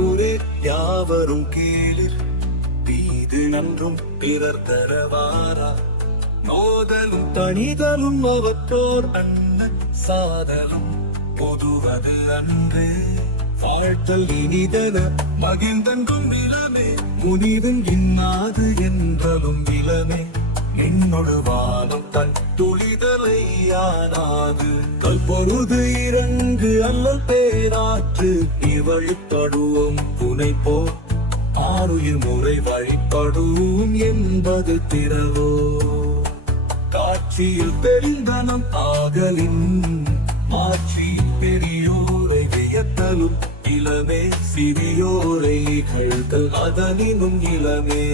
ஊரே யாவரும் கீழிர் தீது நன்றும் பிறர் தரவாரா மோதலும் தனிதலும் அவற்றோர் அண்ணன் சாதலும் பொதுவது அன்று வாழ்த்தல் இனிதன மகிழ்ந்தன்றும் இளமே முனிவன் இன்னாது என்றலும் இளமே என்னொடு வானம் தன் துளிதலையானாது கல்பொழுது இறங்கு அல்லல் பேராற்று இவழிப்படுவோம் புனைப்போ ஆறுயிர் முறை வழிபடுவோம் என்பது திறவோ காட்சியில் பெருந்தனம் ஆகலின் மாற்றி பெரியோரை வியத்தலும் இளமே சிறியோரை கழுத்தல் அதனினும் இளமே